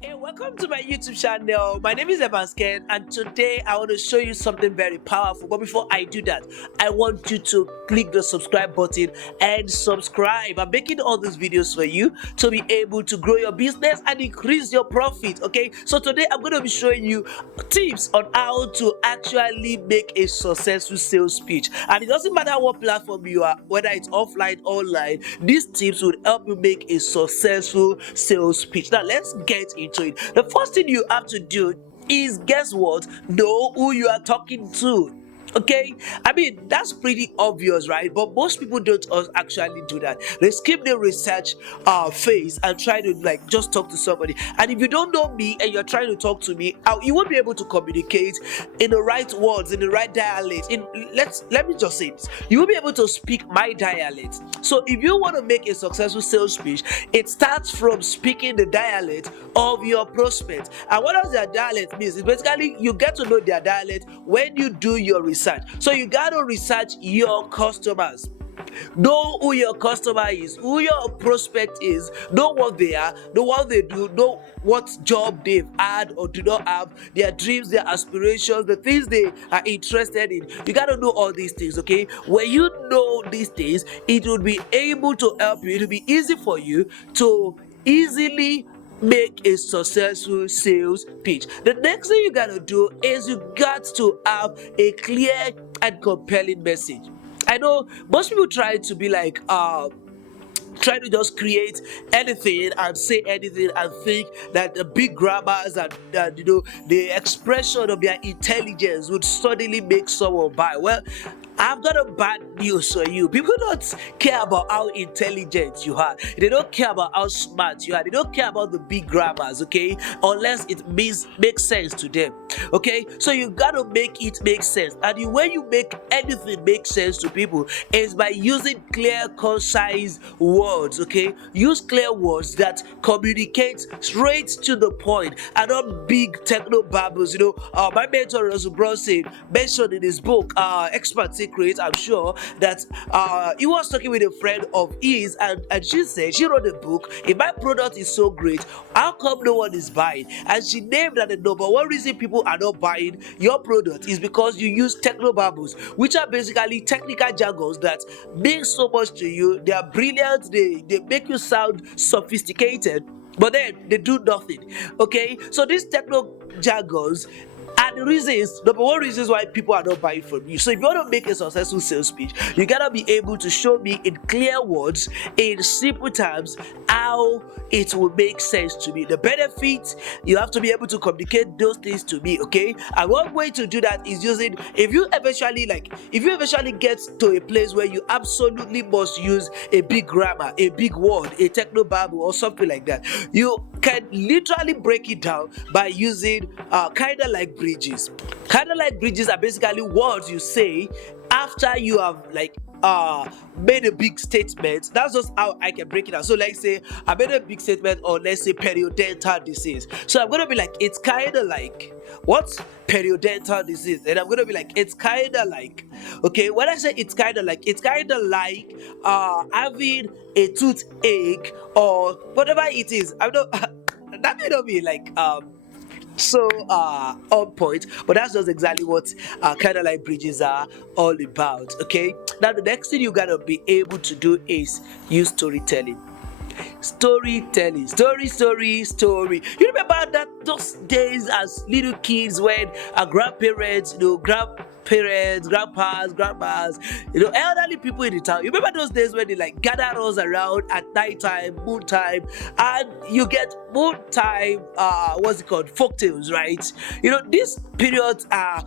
Hey, welcome to my YouTube channel. My name is Evansken, and today I want to show you something very powerful. But before I do that, I want you to click the subscribe button and subscribe. I'm making all these videos for you to be able to grow your business and increase your profit. Okay, so today I'm going to be showing you tips on how to actually make a successful sales pitch. And it doesn't matter what platform you are, whether it's offline, online, these tips will help you make a successful sales pitch. Now let's get into it. The first thing you have to do is, guess what, know who you are talking to. Okay, I mean that's pretty obvious, right? But most people don't actually do that. They skip the research phase and try to like just talk to somebody. And if you don't know me and you're trying to talk to me, you won't be able to communicate in the right words, in the right dialect. Let me just say this: you will be able to speak my dialect. So if you want to make a successful sales pitch, it starts from speaking the dialect of your prospect. And what does their dialect mean? It's basically you get to know their dialect when you do your research. So you got to research your customers. Know who your customer is, who your prospect is, know what they are, know what they do, know what job they've had or do not have, their dreams, their aspirations, the things they are interested in. You got to know all these things, okay? When you know these things, it will be able to help you. It will be easy for you to easily make a successful sales pitch. The next thing you gotta do is you got to have a clear and compelling message. I know most people try to be like try to just create anything and say anything and think that the big grammars and the expression of their intelligence would suddenly make someone buy. Well, I've got a bad news for you. People don't care about how intelligent you are. They don't care about how smart you are. They don't care about the big grammars, okay? Unless it makes sense to them. Okay? So you gotta make it make sense. And the way you make anything make sense to people is by using clear, concise words, okay? Use clear words that communicate straight to the point and not big techno babbles. My mentor Russell Brunson mentioned in his book, Expert Secret, I'm sure that he was talking with a friend of his, and she said she wrote a book. If my product is so great, how come no one is buying? And she named that the number one reason people are not buying your product is because you use techno babbles, which are basically technical jargons that mean so much to you. They are brilliant, they make you sound sophisticated, but then they do nothing. Okay, so these techno jargons and the reasons, number one reasons why people are not buying from you. So if you want to make a successful sales pitch, you gotta be able to show me in clear words, in simple terms, how it will make sense to me. The benefits, you have to be able to communicate those things to me, okay? And one way to do that is using, if you eventually get to a place where you absolutely must use a big grammar, a big word, a techno babble or something like that, you can literally break it down by using kind of like bridges. Kind of like bridges are basically words you say after you have made a big statement. That's just how I can break it down. So like say I made a big statement on, let's say, periodontal disease. So I'm gonna be like, it's kind of like, what's periodontal disease? And I'm gonna be like, it's kind of like, okay, when I say it's kind of like having a toothache or whatever it is. I'm not that may not be like so on point, but that's just exactly what kind of like bridges are all about. Okay, now the next thing you gotta be able to do is use storytelling. Storytelling, story. You remember that those days as little kids when our grandparents, grandpas, grandmas, elderly people in the town. You remember those days when they like gather us around at night time, moon time, and you get moon time, what's it called? Folk tales, right? These periods are,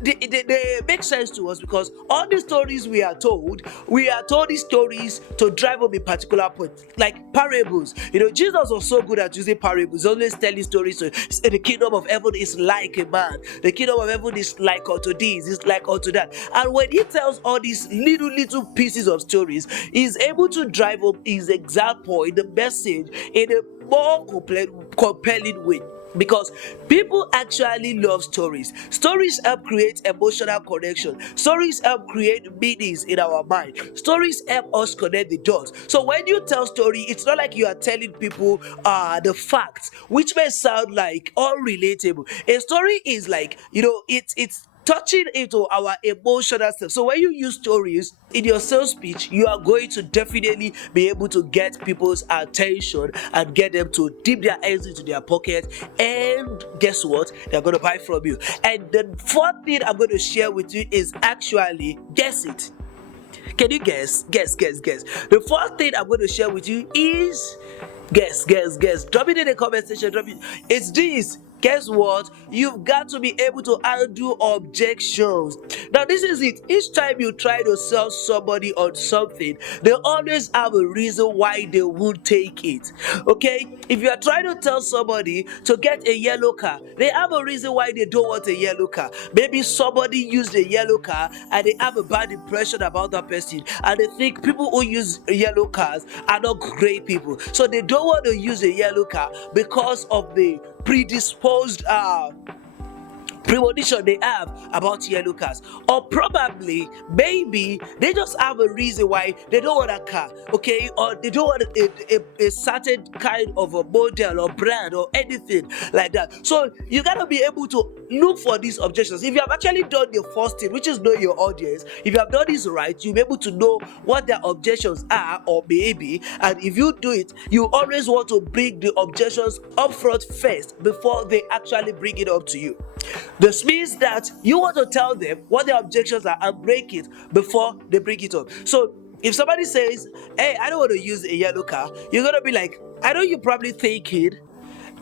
they make sense to us because all the stories we are told these stories to drive home a particular point, like parables. Jesus was so good at using parables, always telling stories. So the kingdom of heaven is like a man, the kingdom of heaven is like unto this, is like unto that. And when he tells all these little pieces of stories, he's able to drive home his exact point, the message, in a more compelling way. because people actually love stories. Stories help create emotional connection. Stories help create meanings in our mind. Stories help us connect the dots. So when you tell story, it's not like you are telling people the facts, which may sound like unrelatable. A story is like, it's touching into our emotional stuff. So when you use stories in your sales pitch, you are going to definitely be able to get people's attention and get them to dip their hands into their pocket, and guess what, they're going to buy from you. And the fourth thing I'm going to share with you is actually guess it. Can you guess? Guess. The fourth thing I'm going to share with you is guess. Drop it in the comment section. Drop it. It's this. Guess what? You've got to be able to handle objections. Now, this is it. Each time you try to sell somebody on something, they always have a reason why they won't take it. Okay? If you are trying to tell somebody to get a yellow car, they have a reason why they don't want a yellow car. Maybe somebody used a yellow car and they have a bad impression about that person, and they think people who use yellow cars are not great people. So they don't want to use a yellow car because of the predisposed premonition they have about yellow cars, or probably maybe they just have a reason why they don't want a car, okay, or they don't want a certain kind of a model or brand or anything like that. So you gotta be able to look for these objections. If you have actually done the first thing, which is know your audience, if you have done this right, you'll be able to know what their objections are or maybe. And if you do it, you always want to bring the objections up front first before they actually bring it up to you. This means that you want to tell them what their objections are and break it before they bring it up. So if somebody says, hey, I don't want to use a yellow car, you're going to be like, I know you're probably thinking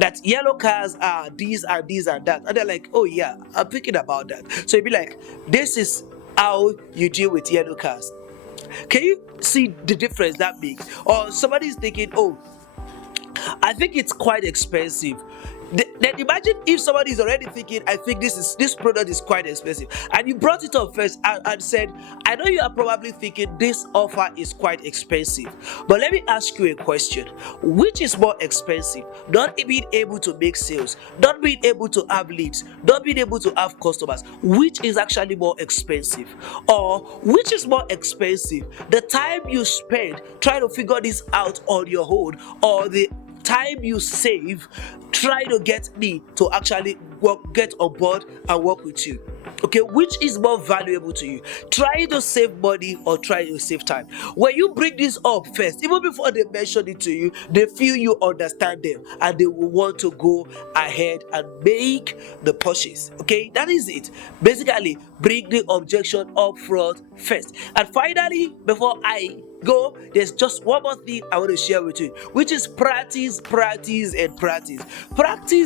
that yellow cars are these and that. And they're like, oh yeah, I'm thinking about that. So you'd be like, this is how you deal with yellow cars. Can you see the difference that makes? Or somebody's thinking, oh, I think it's quite expensive. Then imagine if somebody is already thinking, I think this product is quite expensive, and you brought it up first and said, I know you are probably thinking this offer is quite expensive, but let me ask you a question. Which is more expensive? Not being able to make sales, not being able to have leads, not being able to have customers. Which is actually more expensive? Or which is more expensive? The time you spend trying to figure this out on your own, or the time you save try to get me to actually get on board and work with you? Okay, which is more valuable to you? Trying to save money or trying to save time? When you bring this up first, even before they mention it to you, they feel you understand them and they will want to go ahead and make the purchase. Okay, that is it. Basically, bring the objection up front first. And finally, before I go, there's just one more thing I want to share with you, which is practice. Practice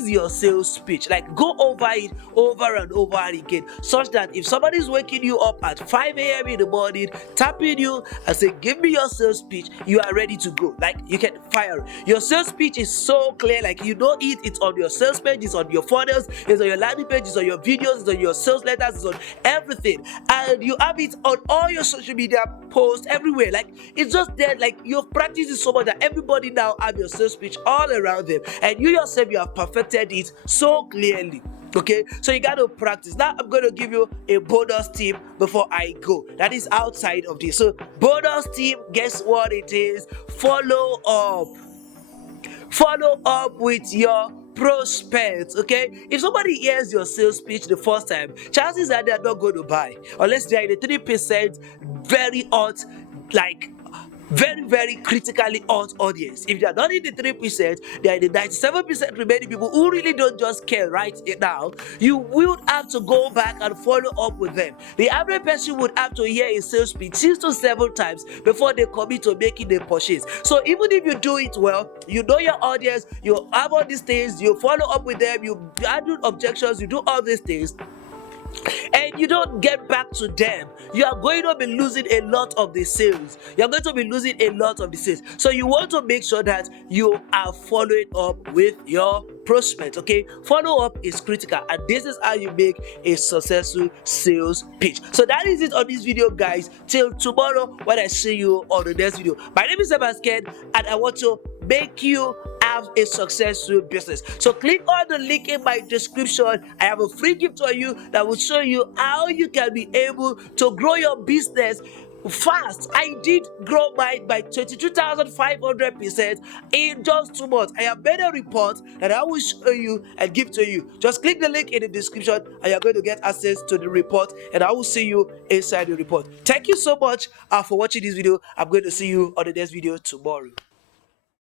your sales speech. Like, go over it over and over again, such that if somebody's waking you up at 5 a.m. in the morning, tapping you and say, give me your sales speech, you are ready to go. Like, you can fire. Your sales speech is so clear, like, you know it's on your sales page, it's on your funnels, it's on your landing page, it's on your videos, it's on your sales letters, it's on everything, and you have it on all your social media posts everywhere. Like, it's just there. Like, you've practiced it so much that everybody now have your sales speech all around them, and you yourself, you have perfected it so clearly. Okay, so you got to practice. Now I'm going to give you a bonus tip before I go, that is outside of this. So bonus tip, guess what it is? Follow up with your prospects. Okay, if somebody hears your sales pitch the first time, chances are they are not going to buy unless they are in the 3% very hot, like very critically hot audience. If they are not in the 3%, they are in the 97% remaining people who really don't just care right now. You will have to go back and follow up with them. The average person would have to hear a sales pitch 6 to 7 times before they commit to making the purchase. So even if you do it well, you know your audience, you have all these things, you follow up with them, you handle objections, you do all these things, and you don't get back to them, you are going to be losing a lot of the sales. So you want to make sure that you are following up with your prospect. Okay, follow up is critical, and this is how you make a successful sales pitch. So that is it on this video, guys. Till tomorrow when I see you on the next video. My name is Sebastian, and I want to make you have have a successful business. So click on the link in my description. I have a free gift for you that will show you how you can be able to grow your business fast. I did grow mine by 22,500% in just 2 months. I have made a report that I will show you and give to you. Just click the link in the description and you're going to get access to the report, and I will see you inside the report. Thank you so much for watching this video. I'm going to see you on the next video tomorrow.